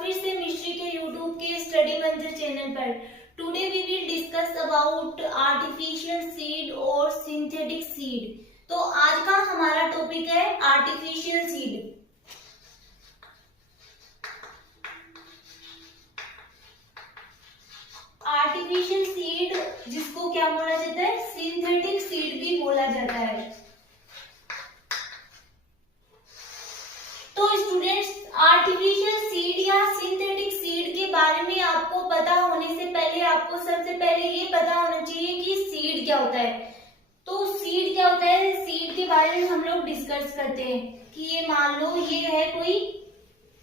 फिर से मिस्ट्री के यूट्यूब के स्टडी मंदिर चैनल पर। Today we will discuss about artificial seed और सिंथेटिक सीड। तो आज का हमारा टॉपिक है आर्टिफिशियल सीड। आर्टिफिशियल सीड जिसको क्या बोला जाता है, सिंथेटिक सीड भी बोला जाता है। तो स्टूडेंट्स, आर्टिफिशियल सीड या सिंथेटिक सीड के बारे में आपको पता होने से पहले आपको सबसे पहले ये पता होना चाहिए कि सीड क्या होता है। तो सीड क्या होता है, सीड के बारे में हम लोग डिस्कस करते हैं कि ये मान लो ये है कोई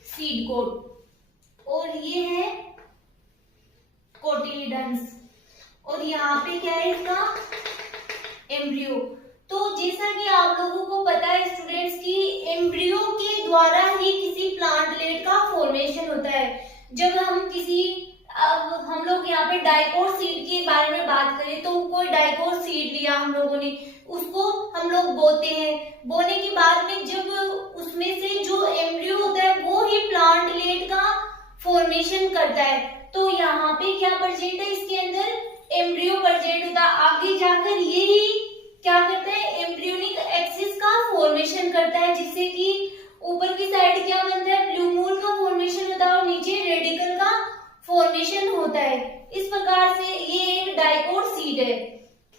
सीड कोट और ये है कोटिलिडन्स और यहाँ पे क्या है इसका एम्ब्रियो। तो जैसा कि आप लोगों को पता है स्टूडेंट्स की एम्ब्रियो के द्वारा ही किसी प्लांटलेट का फॉर्मेशन होता है। जब हम लोग यहाँ पे डाइकोट सीड के बारे में बात करें तो कोई डाइकोट सीड लिया हम लोगों ने, उसको हम लोग बोते हैं। बोने के बाद में जब उसमें से जो एम्ब्रियो होता है वो ही प्लांटलेट का फॉर्मेशन करता है। तो यहाँ पे क्या प्रेजेंट है, इसके अंदर एम्ब्रियो प्रेजेंट होता है। आगे जाकर ये ही क्या करता है, एम्ब्रियोनिक एक्सिस का फॉर्मेशन करता है, जिससे कि ऊपर की साइड क्या बनता है, ब्लूमूल का फॉर्मेशन होता है और नीचे रेडिकल का फॉर्मेशन होता है। इस प्रकार से ये एक डाइकोट सीड है।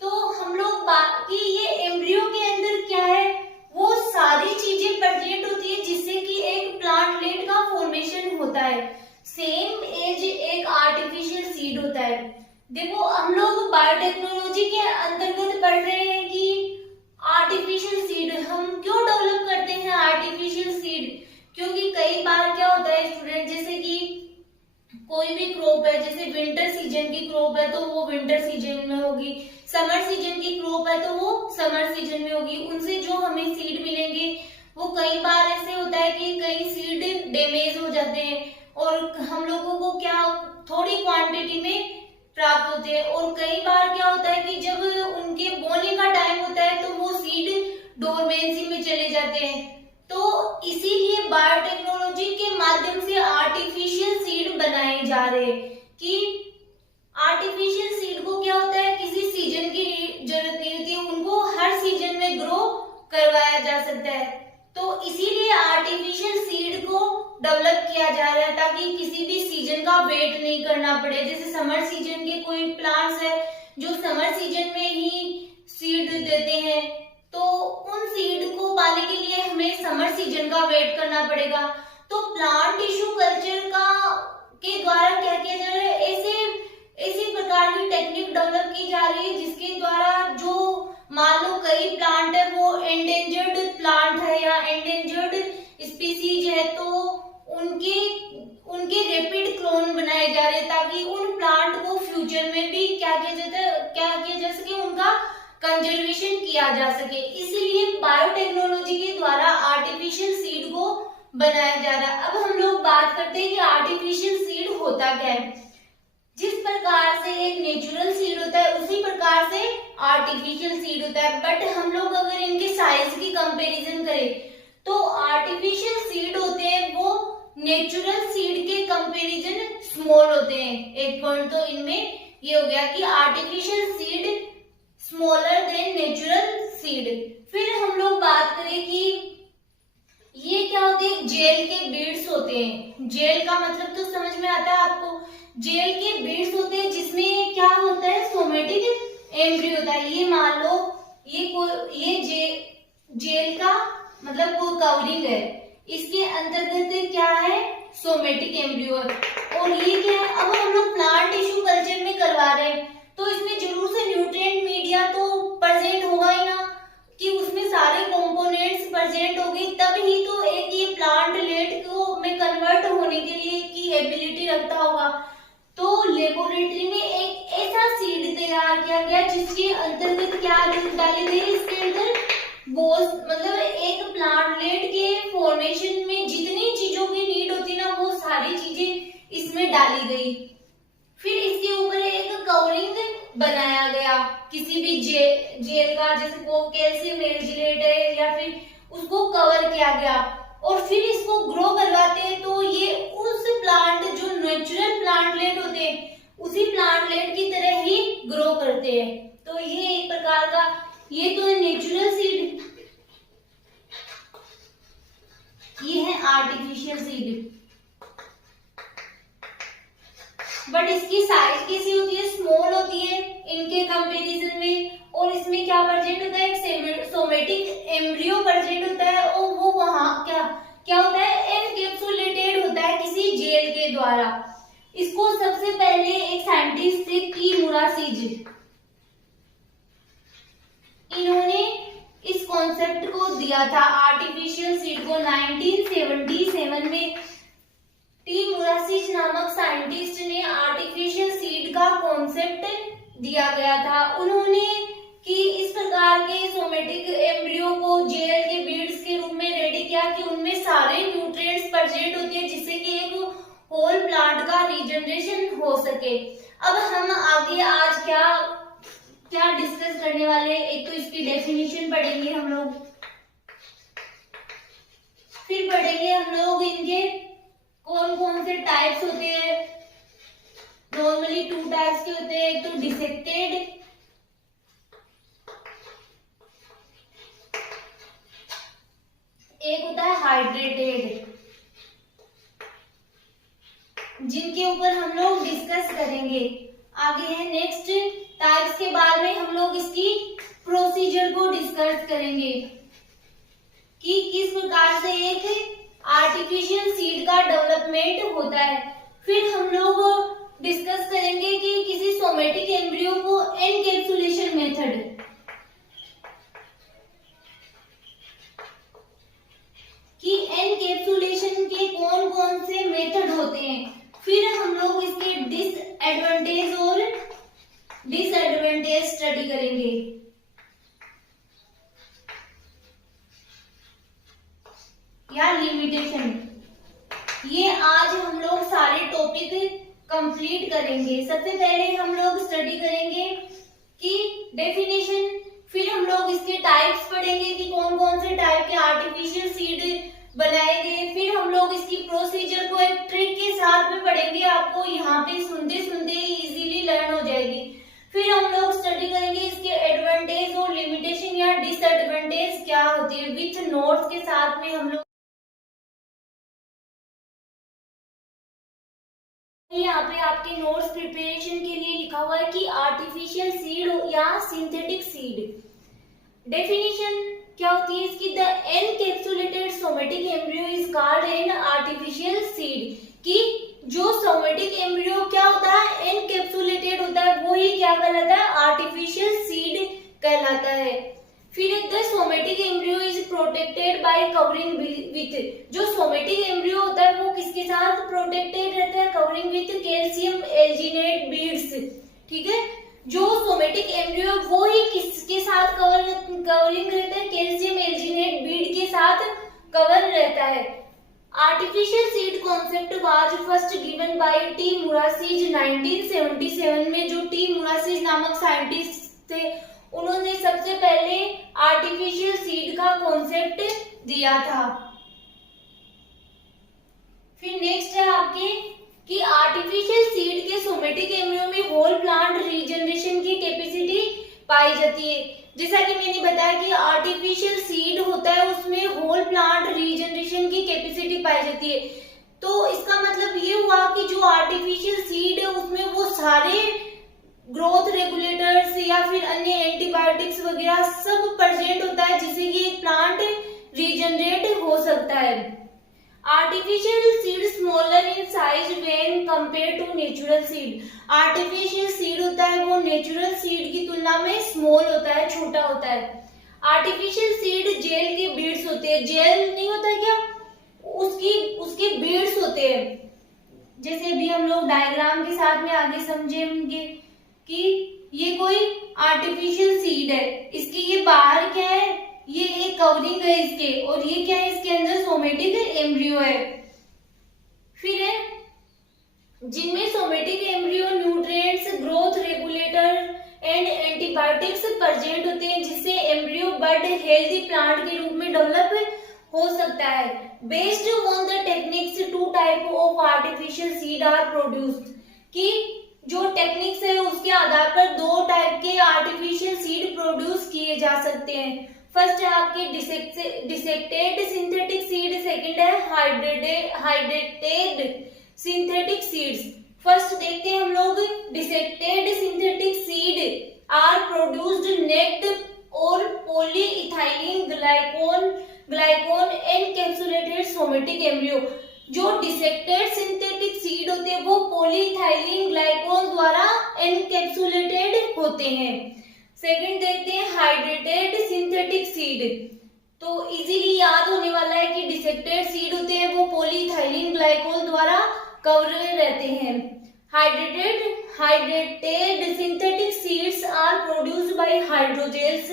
तो हम लोग बाकी ये एम्ब्रियो के अंदर क्या है, वो सारी चीजें प्रेजेंट होती है जिससे कि एक प्लांटलेट का फॉर्मेशन होता है। सेम एज एक आर्टिफिशियल सीड होता है। देखो हम लोग बायोटेक्नोलॉजी के अंतर्गत पढ़ रहे हैं कि आर्टिफिशियल सीड हम क्यों डेवलप करते हैं आर्टिफिशियल सीड, क्योंकि कई बार क्या होता है स्टूडेंट, जैसे कि कोई भी क्रॉप है, जैसे विंटर सीजन की क्रॉप है तो वो विंटर सीजन में होगी, समर सीजन की क्रॉप है तो वो समर सीजन में होगी। उनसे जो हमें सीड मिलेंगे वो कई बार ऐसे होता है कि कई सीड डैमेज हो जाते हैं और हम लोगों को क्या थोड़ी क्वांटिटी में प्राप्त होते हैं। और कई बार क्या होता है कि जब उनके बोने का टाइम होता है तो वो सीड डोरमेंसी में चले जाते हैं। तो इसीलिए बायोटेक्नोलॉजी के माध्यम से आर्टिफिशियल सीड बनाए जा रहे हैं कि आर्टिफिशियल सीड को क्या होता है, किसी सीजन की जरूरत नहीं होती, उनको हर सीजन में ग्रो करवाया जा सकता है। तो इसीलिए आर्टिफिशियल सीड को डेवलप किया जा रहा है ताकि किसी भी सीजन का वेट नहीं करना पड़े। जैसे समर सीजन के कोई प्लांट्स है जो समर सीजन में ही सीड देते हैं, तो उन सीड को पाने के लिए हमें समर सीजन का वेट करना पड़ेगा। तो प्लांट टिश्यू कल्चर का के द्वारा क्या किया जा रहा है, ऐसे प्रकार की टेक्निक डेवलप की जा रही है जिसके द्वारा जो मान लो कई प्लांट है वो एंडेंजर्ड प्लांट है या एंडेंजर्ड स्पीसीज है, तो उनके रैपिड क्लोन बनाए जा रहे हैं ताकि उन प्लांट को फ्यूचर में भी क्या किया जा सके, उनका कंजर्वेशन किया जा सके। इसलिए बायोटेक्नोलॉजी के द्वारा आर्टिफिशियल सीड को बनाया जा रहा है। अब हम लोग बात करते हैं कि आर्टिफिशियल सीड होता क्या है। जिस प्रकार से एक नेचुरल सीड होता है उसी प्रकार से आर्टिफिशियल सीड होता है। बट हम लोग अगर इनके साइज की कंपैरिजन करें तो आर्टिफिशियल सीड होते हैं वो नेचुरल सीड के कंपैरिजन स्मॉल होते हैं। एक पॉइंट तो इनमें ये हो गया कि artificial seed smaller than natural seed. फिर हम लोग बात करें कि ये क्या होते हैं, जेल के बीड्स होते हैं। जेल का मतलब तो समझ में आता है आपको, जेल के बीड्स होते हैं जिसमें क्या होता है, सोमेटिक एम्ब्रियो होता है। ये मान लो ये जेल का मतलब कोई कवरिंग है, इसके अंतर्गत क्या है, सोमेटिक एम्ब्रियो है। और ये क्या है, अब हम लोग प्लांट टिश्यू कल्चर में करवा रहे हैं तो इसमें जरूर से न्यूट्रिएंट मीडिया तो प्रेजेंट होगा ही ना, कि उसमें सारे कंपोनेंट्स प्रेजेंट होंगे तब ही तो एक ये प्लांटलेट को में कन्वर्ट होने के लिए की एबिलिटी रखता होगा। तो लेबोरेटरी में एक ऐसा सीड तैयार किया गया जिसके अंतर्गत क्या डाले गए, इसके अंदर बोस मतलब एक प्लांटलेट के फॉर्मेशन में जितनी चीजों की नीड होती ना वो सारी चीजें इसमें डाली गई। फिर इसके ऊपर एक कवरिंग बनाया गया किसी भी जेल का, जैसे वो कैल्शियम एल्जिनेट है या फिर उसको कवर किया गया। और फिर इसको ग्रो करवाते हैं, तो ये उस प्लांट जो नेचुरल प्लांटलेट होते हैं उसी प्लांटलेट की तरह ही ग्रो करते हैं। तो ये एक प्रकार का, ये तो है नेचुरल सीड, ये है आर्टिफिशियल सीड। बट इसकी साइज कैसी होती है, स्मॉल होती है इनके कंपैरिजन में, और इसमें क्या प्रेजेंट होता है, एक सोमेटिक एम्ब्रियो प्रेजेंट होता है, और वो वहां क्या क्या होता है, एनकैप्सुलेटेड होता है किसी जेल के द्वारा। इसको सबसे पहले एक साइंटिस्ट थे किमुरा सीजी, इन्होंने इस कॉन्सेप्ट को दिया था आर्टिफिशियल सीड को 1977 में। टी मुरासिच नामक साइंटिस्ट ने आर्टिफिशियल सीड का कॉन्सेप्ट दिया गया था। उन्होंने कि इस प्रकार के सोमेटिक एम्ब्रियो को जेल के बीड्स के रूप में रेडी किया कि उनमें सारे न्यूट्रिएंट्स प्रेजेंट होते हैं जिससे कि एक होल प्लांट का रीजनरेशन हो सके। अब हम आगे आज क्या क्या डिस्कस करने वाले हैं, एक तो इसकी डेफिनेशन पढ़ेंगे हम लोग, फिर पढ़ेंगे हम लोग इनके कौन कौन से टाइप्स होते हैं। नॉर्मली 2 टाइप्स के होते हैं, एक तो डिसेक्टेड, एक होता है हाइड्रेटेड, जिनके ऊपर हम लोग डिस्कस करेंगे। आगे है नेक्स्ट टाइप्स के बाद में हम लोग इसकी प्रोसीजर को डिस्कस करेंगे कि किस प्रकार से एक आर्टिफिशियल सीड का डेवलपमेंट होता है। फिर हम लोग डिस्कस करेंगे कि किसी सोमेटिक एम्ब्रियो को एनकैप्सुलेशन मेथड, कि एनकैप्सुलेशन के कौन कौन से मेथड होते हैं। फिर हम लोग इसके डिसएडवांटेज और डिसएडवांटेज स्टडी करेंगे। या लिमिटेशन, ये आज हम लोग सारे टॉपिक कंप्लीट करेंगे। सबसे पहले हम लोग स्टडी करेंगे कि डेफिनेशन, फिर हम लोग इसके टाइप्स पढ़ेंगे कि कौन कौन से टाइप के आर्टिफिशियल सीड बनाए गए। फिर हम लोग इसकी प्रोसीजर को एक ट्रिक के साथ में पढ़ेंगे, आपको यहाँ पे सुनते सुनते ही इजीली लर्न हो जाएगी। फिर हम लोग स्टडी करेंगे इसके एडवांटेज और लिमिटेशन या डिसएडवांटेज क्या होती है, विथ नोट्स के साथ में। हम लोग यहाँ पे आपके नोट्स प्रिपरेशन के लिए लिखा हुआ है कि आर्टिफिशियल सीड या सिंथेटिक सीड। डेफिनेशन क्या होती है इसकी, the encapsulated somatic embryo is called an artificial seed, कि जो सोमेटिक एम्ब्रियो क्या होता है, एनकैप्सुलेटेड होता है, वो ही क्या कहलाता है, आर्टिफिशियल सीड कहलाता है। फिर the somatic embryo is protected by covering with, जो सोमेटिक एम्ब्रियो होता है वो किसके साथ प्रोटेक्टेड रहता है, covering with calcium alginate beads. ठीक है, जो सोमेटिक एम्ब्रियो वो ही किसके साथ कवरिंग रहता है, कैल्शियम एल्जिनेट बीड के साथ कवर रहता है। Artificial seed concept was first given by T Murashige 1977 में। जो टी मुरासिच नामक साइंटिस्ट थे उन्होंने सबसे पहले आर्टिफिशियल सीड का कॉन्सेप्ट दिया था। फिर नेक्स्ट है आपके कि आर्टिफिशियल सीड के सोमेटिक एम्ब्रियो में होल प्लांट रीजनरेशन की कैपेसिटी पाई जाती है। जैसा कि मैंने बताया कि आर्टिफिशियल सीड होता है उसमें होल प्लांट रीजनरेशन की कैपेसिटी पाई जाती है। तो इसका मतलब ये हुआ कि जो आर्टिफिशियल सीड है उसमें वो सारे ग्रोथ रेगुलेटर्स या फिर अन्य एंटीबायोटिक्स वगैरह सब प्रेजेंट होता है जिससे कि एक प्लांट रीजनरेट हो सकता है। Artificial seed smaller in size when compare to natural seed. Artificial seed होता है वो नेचुरल सीड की तुलना में स्मॉल होता है, छोटा होता है। आर्टिफिशियल सीड जेल के बीड्स होते हैं, जेल नहीं होता क्या, उसके बीड्स होते हैं। जैसे अभी हम लोग डायग्राम के साथ में आगे समझेंगे कि ये कोई आर्टिफिशियल सीड है, इसके ये बाहर क्या है, ये एक कवरिंग है इसके, और ये क्या है, इसके अंदर सोमेटिक एम्ब्रियो है। फिर है जिनमें somatic embryo nutrients, growth regulator and antibiotics present होते हैं जिससे एम्ब्रियो बर्ड हेल्दी प्लांट के रूप में डेवलप हो सकता है। Based on the techniques two type of artificial seed are produced, कि जो टेक्निक्स है उसके आधार पर दो टाइप के आर्टिफिशियल सीड प्रोड्यूस किए जा सकते हैं। फर्स्ट है आपके डिसेक्टेड सिंथेटिक सीड, सेकंड है हाइड्रेटेड सिंथेटिक सीड्स। फर्स्ट देखते हैं हम लोग, desiccated synthetic seed are produced naked और polyethylene glycol encapsulated somatic embryo. जो डिसेक्टेड सिंथेटिक सीड होते हैं वो पॉलीइथाइलिन ग्लाइकोन द्वारा एनकैप्सुलेटेड होते हैं। सेकंड देखते हैं हाइड्रेटेड सिंथेटिक सीड। तो इजीली याद होने वाला है कि डिसेक्टेड सीड होते हैं वो पॉलीइथाइलिन ग्लाइकोल द्वारा कवर रहते हैं। Hydrated synthetic seeds are produced by hydrogels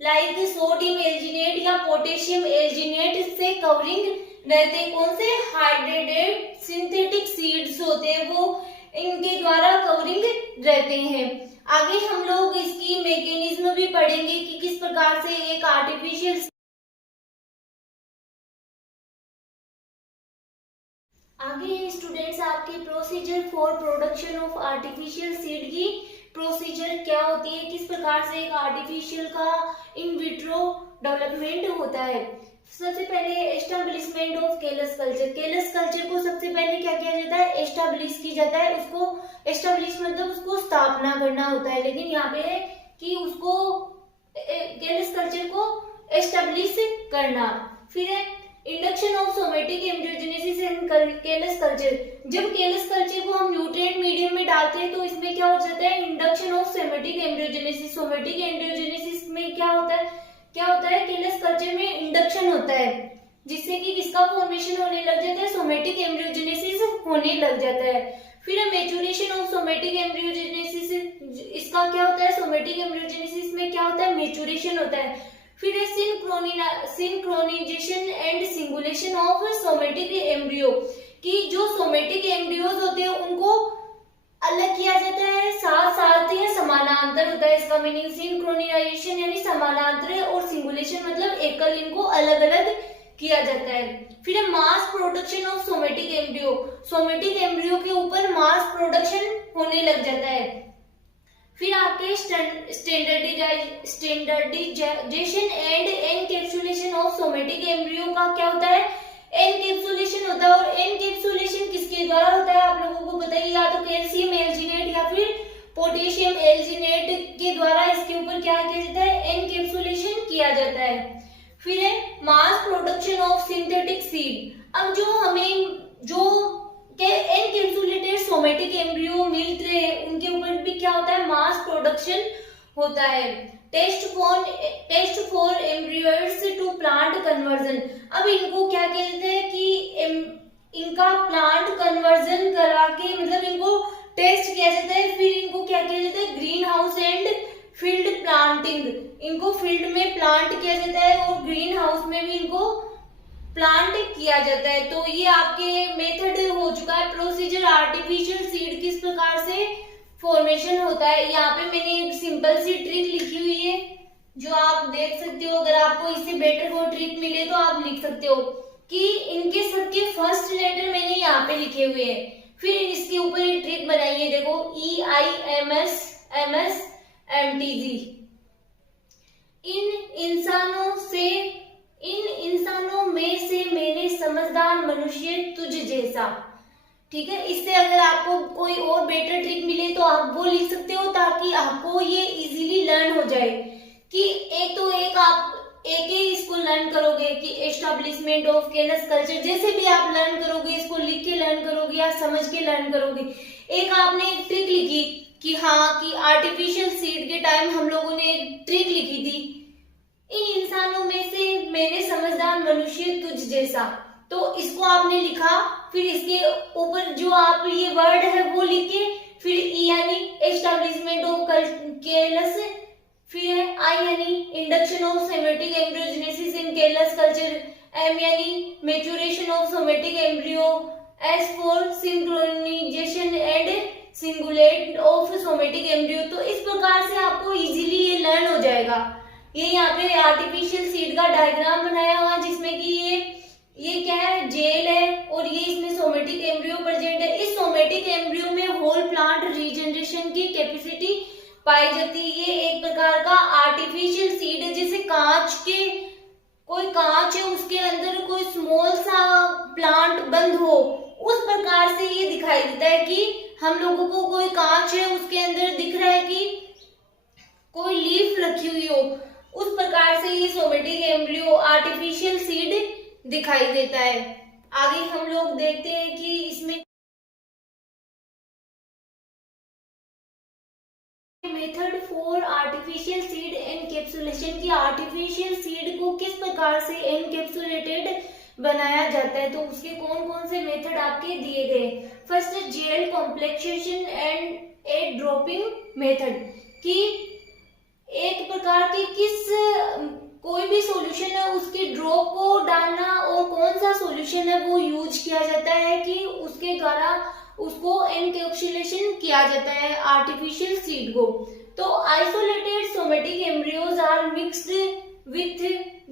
like sodium alginate या पोटेशियम एल्जिनेट से कवरिंग रहते हैं। कौन से हाइड्रेटेड सिंथेटिक सीड्स होते हैं वो इनके द्वारा कवरिंग रहते हैं। आगे हम लोग इसकी मैकेनिज्म भी पढ़ेंगे कि किस प्रकार से एक आर्टिफिशियल, आगे है स्टूडेंट्स आपके procedure for production of artificial seed की प्रोसीजर क्या होती है, किस प्रकार से एक आर्टिफिशियल का इन विट्रो डेवलपमेंट होता है। सबसे पहले एस्टेब्लिशमेंट ऑफ केलस कल्चर। केलस कल्चर को सबसे पहले क्या किया जाता है, एस्टेब्लिश की जाता है। उसको एस्टेब्लिश मतलब उसको स्थापना करना होता है, लेकिन यहाँ पे है कि उसको केलस कल्चर को एस्टेब्लिश करना। फिर है induction of somatic embryogenesis in callus culture. जब केलस कल्चर को हम न्यूट्रिएंट मीडियम में डालते हैं तो इसमें क्या हो जाता है, induction of somatic embryogenesis. Somatic embryogenesis में क्या होता है केलस कल्चर में इंडक्शन होता है, जिससे कि किसका फॉर्मेशन होने लग जाता है, सोमेटिक एम्ब्रियोजेनेसिस होने लग जाता है। फिर मैच्योरेशन ऑफ सोमेटिक एम्ब्रियोजेनेसिस, इसका क्या होता है, सोमेटिक एम्ब्रियोजेनेसिस में क्या होता है, मैच्योरेशन होता है। फिर synchronisation and singulation of somatic embryo, कि जो सोमेटिक एम्ब्रियोज होते हैं उनको अलग किया जाता है, साथ साथ ही समानांतर होता है। इसका मीनिंग सिंक्रोनाइजेशन यानी समानांतर और सिंगुलेशन मतलब एकल, इनको अलग अलग किया जाता है। फिर mass production of somatic embryo, somatic embryo के ऊपर मास प्रोडक्शन होने लग जाता है। फिर आपके standardisation and encapsulation of somatic embryo का क्या होता है, एनकैप्सुलेशन होता है। और एनकैप्सुलेशन किसके द्वारा होता है आप लोगों को बताइए, या तो कैल्शियम एल्जिनेट या फिर पोटेशियम एल्जिनेट के द्वारा इसके ऊपर क्या किया जाता है, एनकैप्सुलेशन किया जाता है। फिर है mass production of synthetic seed. अब जो हमें जो एनकैप्सुलेटेड सोमेटिक एम्ब्रियो मिलते हैं उनके ऊपर भी क्या होता है, मास प्रोडक्शन होता है। Test for embryoids to plant conversion. अब इनको क्या कहते हैं कि इनका प्लांट कन्वर्जन करा के मतलब इनको टेस्ट किया जाता है। फिर इनको क्या किया जाता है, green house and field planting, इनको फील्ड में प्लांट किया जाता है और ग्रीन हाउस में भी इनको प्लांट किया जाता है। तो ये आपके मेथड हो चुका है प्रोसीजर, आर्टिफिशियल सीड किस प्रकार से फॉर्मेशन होता है। यहाँ पे मैंने एक सिंपल सी ट्रिक लिखी हुई है जो आप देख सकते हो। अगर आपको इससे बेटर कोई ट्रिक मिले तो आप लिख सकते हो कि इनके सबके फर्स्ट लेटर मैंने यहाँ पे लिखे हुए हैं। फिर इसके ऊपर ये ट्रिक बनाई है, देखो EIMS इन इंसानों में से मैंने समझदार मनुष्य तुझ जैसा। ठीक है, इससे अगर आपको कोई और बेटर ट्रिक मिले तो आप वो लिख सकते हो, ताकि आपको ये इजीली लर्न हो जाए कि आप एक ही इसको लर्न करोगे कि एस्टेब्लिशमेंट ऑफ केलस कल्चर, जैसे भी आप लर्न करोगे इसको लिख के लर्न करोगे या समझ के लर्न करोगे। एक आपने एक ट्रिक लिखी कि हाँ कि आर्टिफिशियल सीड के टाइम हम लोगों ने एक ट्रिक लिखी थी, इन इंसानों में से मैंने समझदार मनुष्य तुझ जैसा। तो इसको आपने लिखा, फिर इसके ऊपर जो आप ये वर्ड है वो लिख के, फिर ई यानी एस्टेब्लिशमेंट ऑफ केलस, फिर है आई यानी induction of somatic embryogenesis in callus culture, M यानी maturation of somatic embryo, S for synchronisation and singulate of somatic embryo. तो इस प्रकार से आपको इजीली ये लर्न हो जाएगा। ये यहाँ पे आर्टिफिशियल सीड का डायग्राम बनाया हुआ है, जिसमें कि ये क्या है, जेल है, और ये इसमें सोमेटिक एम्ब्रियो प्रेजेंट है। इस सोमेटिक एम्ब्रियो में होल प्लांट रीजनरेशन की कैपेसिटी पाई जाती है। ये एक प्रकार का आर्टिफिशियल सीड है, जैसे कोई कांच है, उसके अंदर कोई स्मॉल सा प्लांट बंद हो, उस प्रकार से ये दिखाई देता है कि हम लोगों को कोई कांच है, उसके अंदर दिख रहा है कि कोई लीफ रखी हुई हो, उस प्रकार से ये सोमेटिक एम्ब्रियो आर्टिफिशियल सीड दिखाई देता है। आगे हम लोग देखते हैं कि इसमें method for artificial seed encapsulation, की आर्टिफिशियल सीड को किस प्रकार से एनकैप्सुलेटेड बनाया जाता है, तो उसके कौन कौन से मेथड आपके दिए गए। First, gel complexation and a dropping method, कि एक प्रकार की कोई भी सॉल्यूशन है उसके ड्रॉप को डालना, और कौन सा सॉल्यूशन है वो यूज किया जाता है कि उसके द्वारा उसको एनकैप्सुलेशन किया जाता है आर्टिफिशियल सीड को। तो isolated somatic embryos are mixed with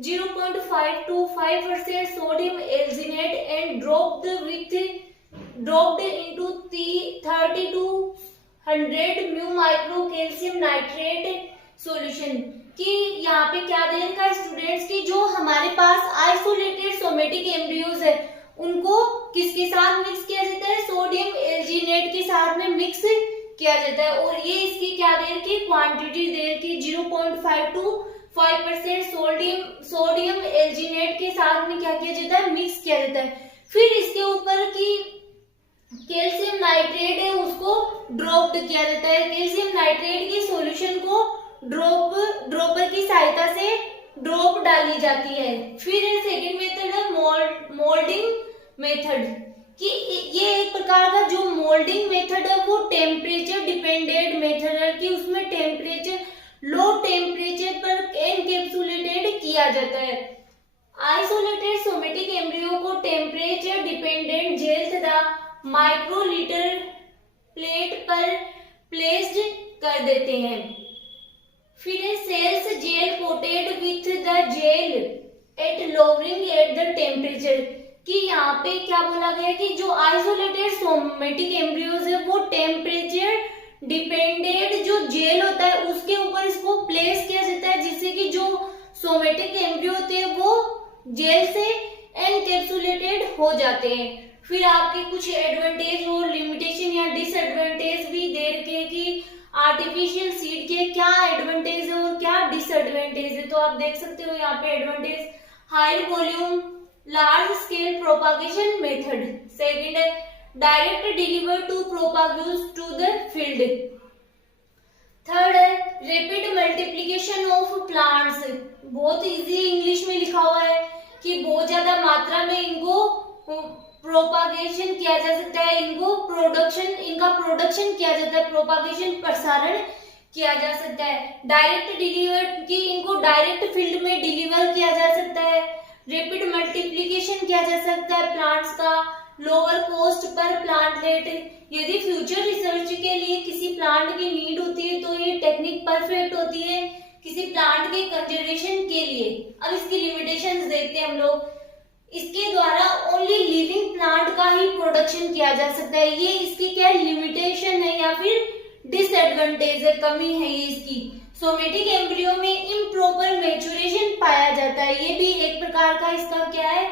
0.5 to 5% sodium alginate and dropped into 30 to 100 mu micro calcium nitrate solution, कि यहाँ पे क्या दे रखा है स्टूडेंट्स की, जो हमारे पास आइसोलेटेड सोमेटिक एम्ब्रियोज है उनको किसके साथ मिक्स किया जाता है, सोडियम एल्जिनेट के साथ में मिक्स किया जाता है। और ये इसकी क्या दे रखी, क्वांटिटी दे रखी 0.5 to 5% सोडियम एल्जिनेट के साथ में क्या किया जाता है, मिक्स किया जाता है। फिर इसके ऊपर की कैल्शियम नाइट्रेट है उसको ड्रॉप्ड किया जाता है। कैल्शियम नाइट्रेट की सॉल्यूशन को ड्रॉपर की सहायता से ड्रॉप डाली जाती है। फिर सेकंड मेथड है मोल्डिंग मेथड, कि ये एक प्रकार का जो मोल्डिंग मेथड है वो टेम्परेचर डिपेंडेंट मेथड है, कि उसमें टेम्परेचर लो टेम्परेचर पर एनकैप्सुलेटेड किया जाता है। आइसोलेटेड सोमेटिक एम्ब्रियो को टेम्परेचर डिपेंडेंट जेल तथा माइक्रोलीटर प्लेट पर प्लेस्ड कर देते हैं। फिर cells gel coated with the gel at lowering at the temperature, कि यहाँ पे क्या बोला गया कि जो आइसोलेटेड सोमेटिक एम्ब्रियोज है वो टेम्परेचर डिपेंडेंट जो जेल होता है उसके ऊपर इसको प्लेस किया जाता है, जिससे कि जो सोमेटिक एम्ब्रियो होते हैं वो जेल से एनकैप्सुलेटेड हो जाते हैं। फिर आपके कुछ एडवांटेज और लिमिटेशन या डिसएडवांटेज भी दे रखे कि आर्टिफिशियल सीड के क्या एडवांटेज है और क्या डिसएडवांटेज है। तो आप देख सकते हो यहाँ पे advantage, high volume large scale propagation method. Second है direct deliver to propagules to the field. Third है रैपिड मल्टीप्लिकेशन ऑफ प्लांट्स, बहुत इजी इंग्लिश में लिखा हुआ है कि बहुत ज्यादा मात्रा में इनको प्रोपागेशन किया जा सकता है, इनका प्रोडक्शन किया जाता है, प्रोपागेशन प्रसारण किया जा सकता है। डायरेक्ट डिलीवर, कि इनको डायरेक्ट फील्ड में डिलीवर किया जा सकता है। रैपिड मल्टीप्लिकेशन किया जा सकता है प्लांट्स का, lower cost per plant rate. यदि फ्यूचर रिसर्च के लिए किसी प्लांट की नीड होती है तो ये टेक्निक परफेक्ट होती है किसी प्लांट के कंजर्वेशन के लिए। अब इसकी लिमिटेशंस देखते हैं हम लोग। इसके द्वारा ओनली लिविंग प्लांट का ही प्रोडक्शन किया जा सकता है, ये इसकी क्या लिमिटेशन है या फिर डिसएडवांटेज है, कमी है ये इसकी। सोमेटिक एम्ब्रियो में इम्प्रॉपर मैच्योरेशन पाया जाता है, ये भी एक प्रकार का इसका क्या है,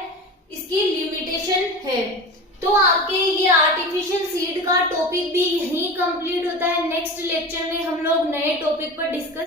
इसकी लिमिटेशन है। तो आपके ये आर्टिफिशियल सीड का टॉपिक भी यहीं कंप्लीट होता है। नेक्स्ट लेक्चर में हम लोग नए टॉपिक पर डिस्कस